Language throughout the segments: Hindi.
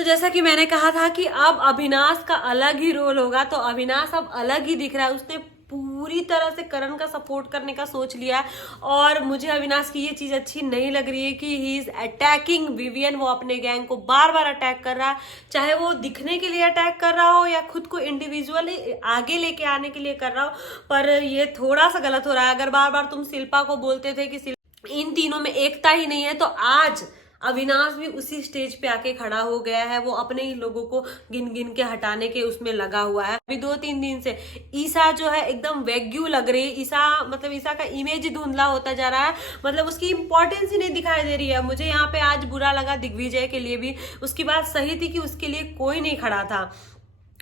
तो जैसा कि मैंने कहा था कि अब अविनाश का अलग ही रोल होगा, तो अविनाश अब अलग ही दिख रहा है। उसने पूरी तरह से करण का सपोर्ट करने का सोच लिया है और मुझे अविनाश की ये चीज अच्छी नहीं लग रही है कि ही इज अटैकिंग विवियन। वो अपने गैंग को बार बार अटैक कर रहा है, चाहे वो दिखने के लिए अटैक कर रहा हो या खुद को इंडिविजुअली आगे लेके आने के लिए कर रहा हो, पर ये थोड़ा सा गलत हो रहा है। अगर बार बार तुम शिल्पा को बोलते थे कि इन तीनों में एकता ही नहीं है, तो आज अविनाश भी उसी स्टेज पे आके खड़ा हो गया है। वो अपने ही लोगों को गिन गिन के हटाने के उसमें लगा हुआ है। अभी 2-3 दिन से ईसा जो है एकदम वेग्यू लग रही है। ईसा मतलब ईसा का इमेज ही धुंधला होता जा रहा है, मतलब उसकी इंपॉर्टेंस ही नहीं दिखाई दे रही है। मुझे यहाँ पे आज बुरा लगा दिग्विजय के लिए भी। उसकी बात सही थी कि उसके लिए कोई नहीं खड़ा था,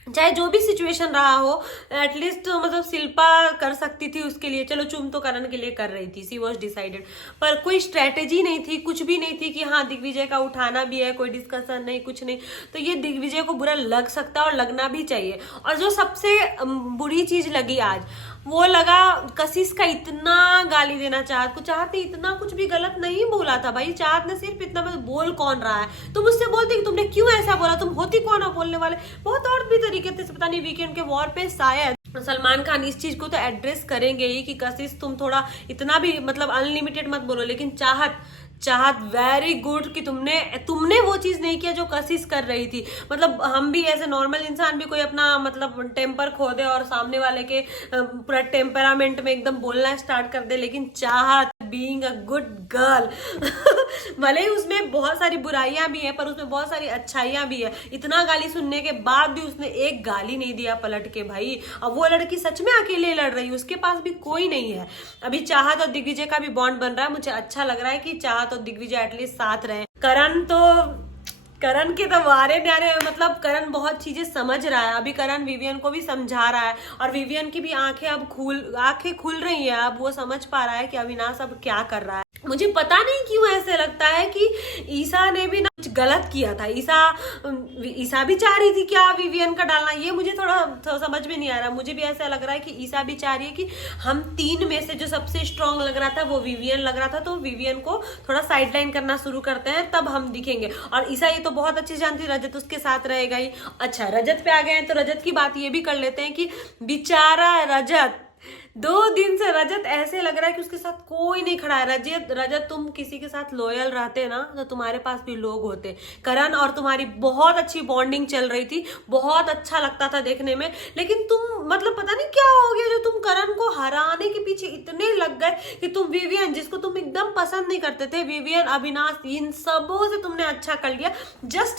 चाहे जो भी सिचुएशन रहा हो। एटलीस्ट मतलब शिल्पा कर सकती थी उसके लिए, चलो चुम तो करण के लिए कर रही थी, सी वॉज डिसाइडेड, पर कोई स्ट्रेटेजी नहीं थी, कुछ भी नहीं थी कि हाँ दिग्विजय का उठाना भी है, कोई डिस्कशन नहीं, कुछ नहीं। तो ये दिग्विजय को बुरा लग सकता है और लगना भी चाहिए। और जो सबसे बुरी चीज लगी आज, वो लगा कशिश का इतना गाली देना। चाहत को चाहते इतना कुछ भी गलत नहीं बोला था भाई। चाहत ने सिर्फ इतना, मतलब बोल कौन रहा है, तुम उससे बोलते कि तुमने क्यों ऐसा बोला, तुम होती कौन हो बोलने वाले। बहुत और भी तरीके से, पता नहीं वीकेंड के वॉर पे शायद सलमान खान इस चीज को तो एड्रेस करेंगे ही कि कशिश तुम थोड़ा इतना भी मतलब अनलिमिटेड मत बोलो। लेकिन चाहत वेरी गुड कि तुमने वो चीज नहीं किया जो कशिश कर रही थी। मतलब हम भी ऐसे नॉर्मल इंसान भी कोई अपना मतलब टेम्पर खो दे और सामने वाले के पूरा टेम्परामेंट में एकदम बोलना स्टार्ट कर दे, लेकिन चाहत बीइंग अ गुड गर्ल भले ही उसमें बहुत सारी बुराइयां भी है पर उसमें बहुत सारी अच्छाइयां भी है। इतना गाली सुनने के बाद भी उसने एक गाली नहीं दिया पलट के भाई। अब वो लड़की सच में अकेले लड़ रही है, उसके पास भी कोई नहीं है। अभी चाहत और दिग्विजय का भी बॉन्ड बन रहा है, मुझे अच्छा लग रहा है कि चाहत और दिग्विजय एटलीस्ट साथ रहे। करण के तो वारे न्यारे, मतलब करण बहुत चीजें समझ रहा है। अभी करण विवियन को भी समझा रहा है और विवियन की भी आंखें खुल रही हैं। अब वो समझ पा रहा है कि अविनाश अब क्या कर रहा है। मुझे पता नहीं क्यों ऐसे लगता है कि ईसा ने भी ना कुछ गलत किया था। ईसा भी चाह रही थी क्या विवियन का डालना, ये मुझे थोड़ा समझ में नहीं आ रहा। मुझे भी ऐसा लग रहा है कि ईसा भी चाह रही है कि हम तीन में से जो सबसे स्ट्रांग लग रहा था वो विवियन लग रहा था, तो विवियन को थोड़ा साइडलाइन करना शुरू करते हैं, तब हम दिखेंगे। और ईसा ये तो बहुत अच्छी जानती, रजत उसके साथ रहेगा ही। अच्छा रजत पे आ गए हैं तो रजत की बात ये भी कर लेते हैं कि बेचारा रजत 2 दिन से रजत ऐसे लग रहा है कि उसके साथ कोई नहीं खड़ा है। रजत तुम किसी के साथ लॉयल रहते ना तो तुम्हारे पास भी लोग होते। करण और तुम्हारी बहुत अच्छी बॉन्डिंग चल रही थी, बहुत अच्छा लगता था देखने में, लेकिन तुम मतलब पता नहीं क्या हो गया जो तुम करण को हराने के पीछे इतने लग गए कि तुम विवियन, जिसको तुम एकदम पसंद नहीं करते थे, विवियन, अविनाश, इन सबों से तुमने अच्छा कर लिया। जस्ट